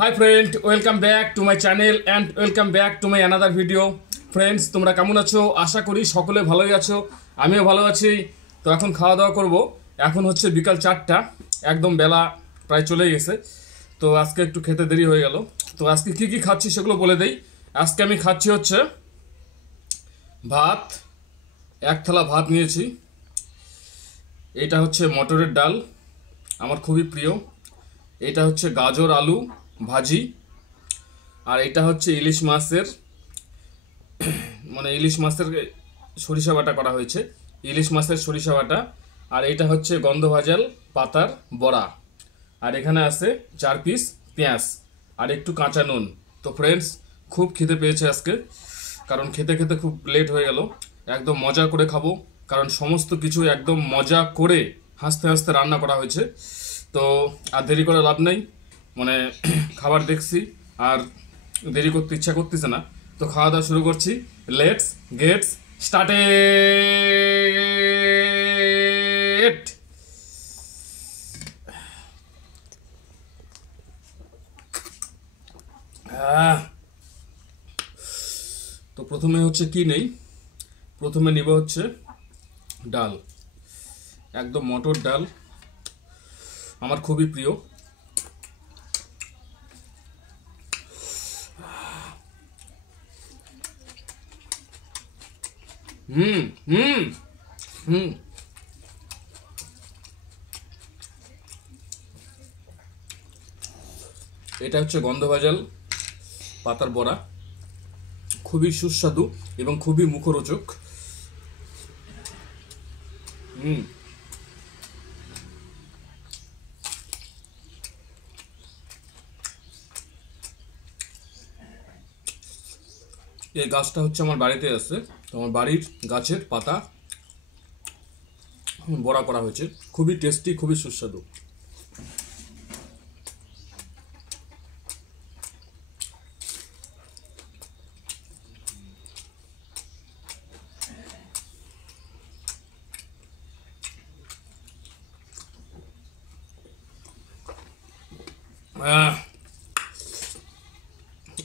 Hi friend, welcome back to my channel and welcome back to my another video. Friends, তোমরা কেমন আছো? আশা করি সকলে ভালোই আছো, আমিও ভালো আছি। তো এখন খাওয়া দাওয়া করব। এখন হচ্ছে বিকাল 4টা, একদম বেলা প্রায় চলে গেছে। তো আজকে একটু খেতে দেরি হয়ে গেল। তো আজকে কি কি খাচ্ছি সেগুলো বলে দেই। আজকে আমি খাচ্ছি হচ্ছে ভাত, এক থালা ভাত নিয়েছি। এটা হচ্ছে মটরের ডাল, আমার খুবই প্রিয়। এটা হচ্ছে গাজর আলু ভাজি, আর এটা হচ্ছে ইলিশ মাছের ইলিশ মাছের সরিষা বাটা করা হয়েছে, ইলিশ মাছের সরিষা বাটা। আর এটা হচ্ছে গন্ধভাজাল পাতার বড়া। আর এখানে আছে 4 পিস পেঁয়াজ আর একটু কাঁচা নুন। তো ফ্রেন্ডস, খুব খিদে পেয়েছে আজকে, কারণ খেতে খেতে খুব লেট হয়ে গেল। একদম মজা করে খাবো, কারণ সমস্ত কিছু একদম মজা করে হাসতে হাসতে রান্না করা হয়েছে। তো আর দেরি করে লাভ নেই, খাবার দেখছি আর দেরি করতে ইচ্ছা করতেছে না। তো খাওয়া দাওয়া শুরু করছি। Let's get started. তো প্রথমে হচ্ছে কি নেই, প্রথমে নিব হচ্ছে ডাল, একদম মটর ডাল, আমার খুবই প্রিয়। হুম হুম হুম এটা হচ্ছে গন্ধভাজাল পাতার বড়া, খুবই সুস্বাদু এবং খুবই মুখরোচক। এই গাছটা হচ্ছে আমার বাড়িতে আছে, তো আমার বাড়ির গাছের পাতা বড়া করা হয়েছে, খুবই টেস্টি, খুবই সুস্বাদু।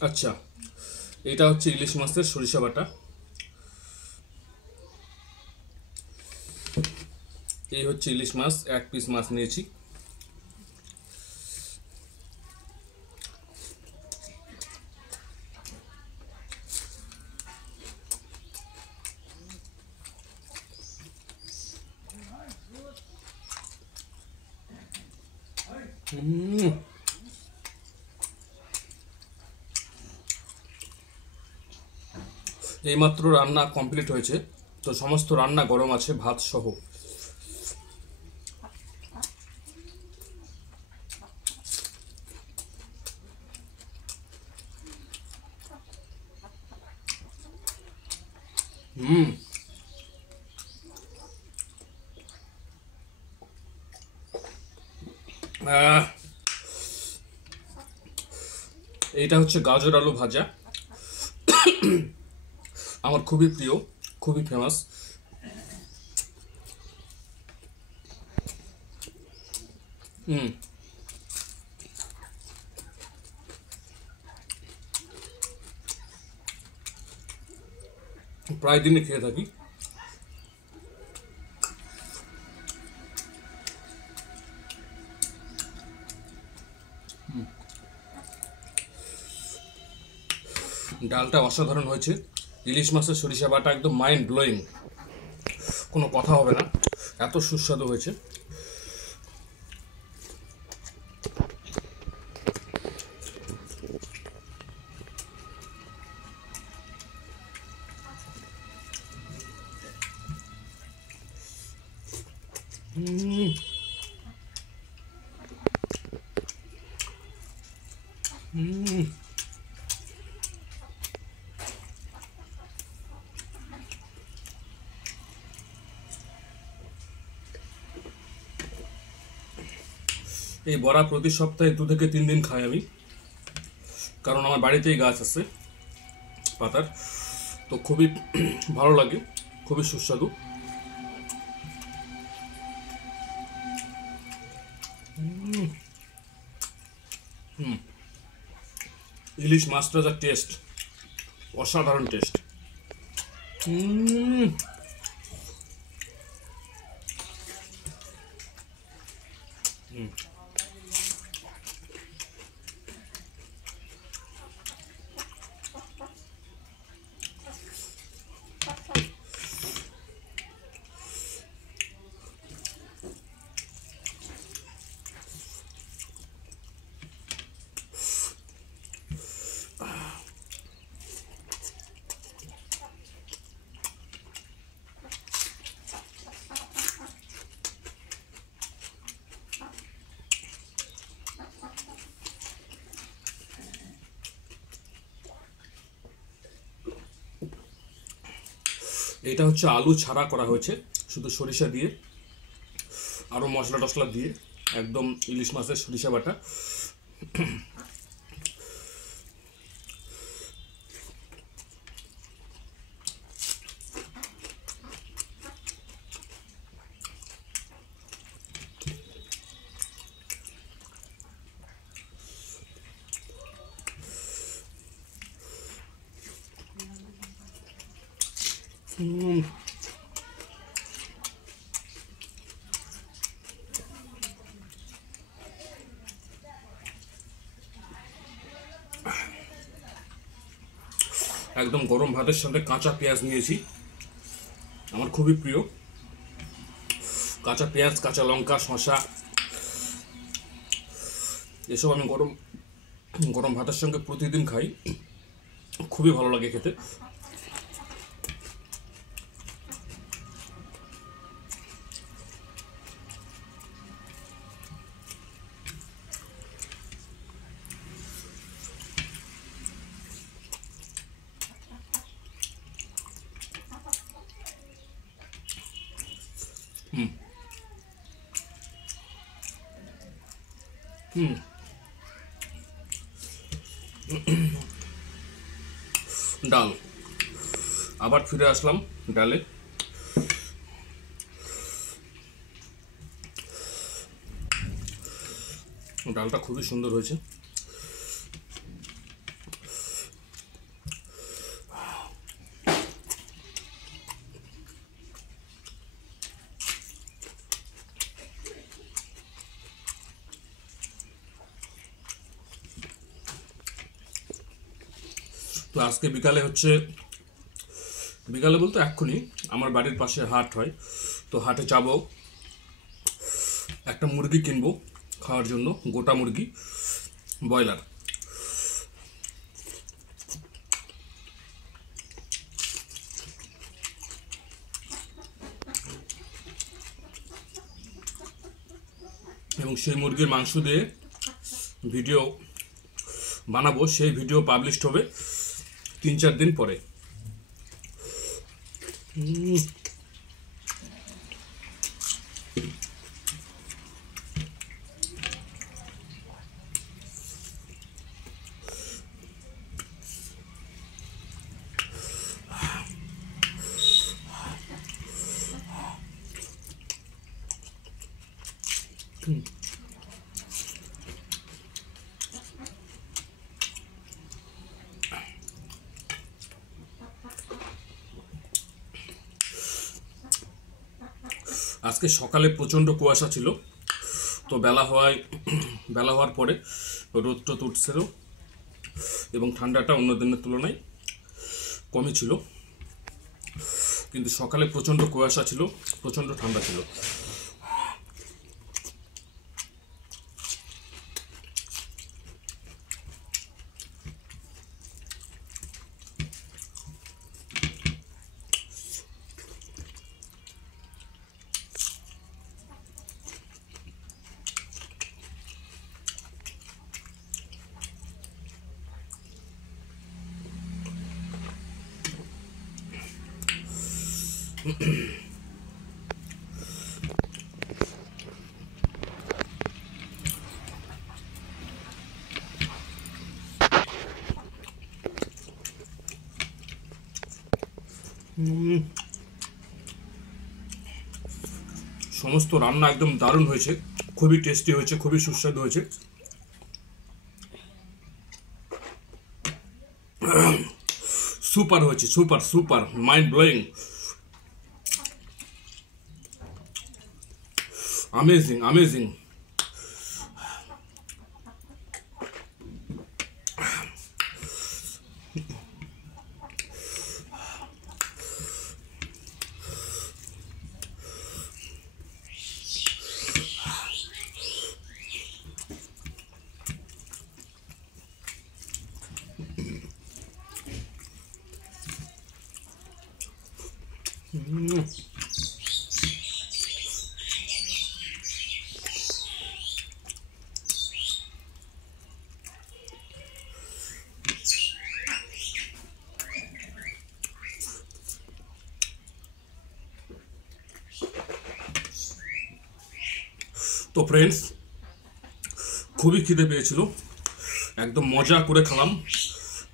আচ্ছা, এটা হচ্ছে ইলিশ মাছের সরিষা বাটা। এই হচ্ছে ইলিশ মাছ, 1 পিস মাছ নিয়েছি। এইমাত্র রান্না কমপ্লিট হয়েছে, তো সমস্ত রান্না গরম আছে ভাত সহ। এইটা হচ্ছে গাজর আলু ভাজা, আমার খুবই প্রিয়, খুবই ফেমাস। প্রায় দিনই খেয়ে থাকি। ডালটা অসাধারণ হয়েছে, ইলিশ মাছের সরিষা বাটা একদম মাইন্ড ব্লোয়িং, কোনো কথা হবে না, এত সুস্বাদু হয়েছে। এই বড়া প্রতি সপ্তাহে 2 থেকে 3 দিন খাই আমি, কারণ আমার বাড়িতেই গাছ আছে পাতার। তো খুবই ভালো লাগে, খুবই সুস্বাদু। ইলিশ মাছটা যা টেস্ট, অসাধারণ টেস্ট। এটা হচ্ছে আলু ছাড়া করা হয়েছে, শুধু সরিষা দিয়ে, আরও মশলা টশলা দিয়ে, একদম ইলিশ মাছের সরিষা বাটা। একদম গরম ভাতের সাথে কাঁচা পেঁয়াজ নিয়েছি, আমার খুবই প্রিয় কাঁচা পেঁয়াজ, কাঁচা লঙ্কা, শসা, এসব আমি গরম গরম ভাতের সঙ্গে প্রতিদিন খাই, খুবই ভালো লাগে খেতে। ডাল, আবার ফিরে আসলাম ডালে। ডালটা খুবই সুন্দর হয়েছে। তো আজকে বিকালে বলতে এক্ষুনি আমার বাড়ির পাশে হাট হয়, তো হাটে যাবো, একটা মুরগি কিনবো খাওয়ার জন্য, গোটা মুরগি, ব্রয়লার। এবং সেই মুরগির মাংস দিয়ে ভিডিও বানাবো, সেই ভিডিও পাবলিশড হবে 3-4 দিন পরে। আজকে সকালে প্রচণ্ড কুয়াশা ছিল, তো বেলা হওয়ার পরে রোদটা উঠছিল এবং ঠান্ডাটা অন্য দিনের তুলনায় কমই ছিল, কিন্তু সকালে প্রচণ্ড কুয়াশা ছিল, প্রচণ্ড ঠান্ডা ছিল। সমস্ত রান্না একদম দারুণ হয়েছে, খুব খুবই টেস্টি হয়েছে, খুবই সুস্বাদু হয়েছে। সুপার হয়েছে, super super, mind blowing, amazing amazing. তো ফ্রেন্ডস, খুবই খিদে পেয়েছিল, একদম মজা করে খেলাম,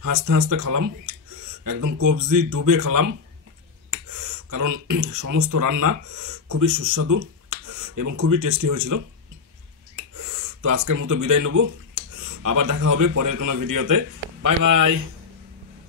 হাসতে হাসতে খেলাম, একদম কবজি ডুবে খেলাম, কারণ সমস্ত রান্না খুবই সুস্বাদু এবং খুবই টেস্টি হয়েছিল। তো আজকের মতো বিদায় নেব, আবার দেখা হবে পরের কোনো ভিডিওতে। Bye bye.